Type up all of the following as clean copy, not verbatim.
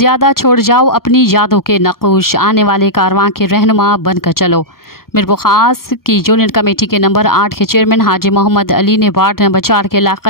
زیادہ چھوڑ جاؤ اپنی یادوں کے نقوش، آنے والے کارواں کے رہنما بن کر چلو۔ میرپور خاص کی یونین کمیٹی کے نمبر 8 کے چیئرمین حاجی محمد علی نے وارڈ نمبر 4 کے علاقہ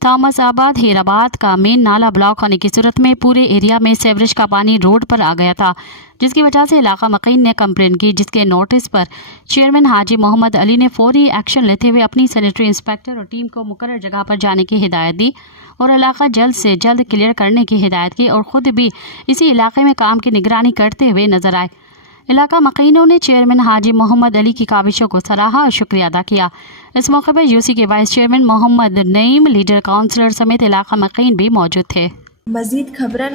تھامس آباد ہیرآباد کا مین نالا بلاک ہونے کی صورت میں پورے ایریا میں سیوریج کا پانی روڈ پر آ گیا تھا، جس کی وجہ سے علاقہ مکین نے کمپلین کی، جس کے نوٹس پر چیئرمین حاجی محمد علی نے فوری ایکشن لیتے ہوئے اپنی سینیٹری انسپیکٹر اور ٹیم کو مقرر جگہ پر جانے کی ہدایت دی اور علاقہ جلد سے جلد کلیئر کرنے کی ہدایت کی اور خود بھی اسی علاقے میں کام کی نگرانی کرتے ہوئے نظر آئے۔ علاقہ مکینوں نے چیئرمین حاجی محمد علی کی کاوشوں کو سراہا اور شکریہ ادا کیا۔ اس موقع پر یو سی کے وائس چیئرمین محمد نعیم، لیڈر کونسلر سمیت علاقہ مکین بھی موجود تھے۔ مزید خبرن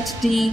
HD।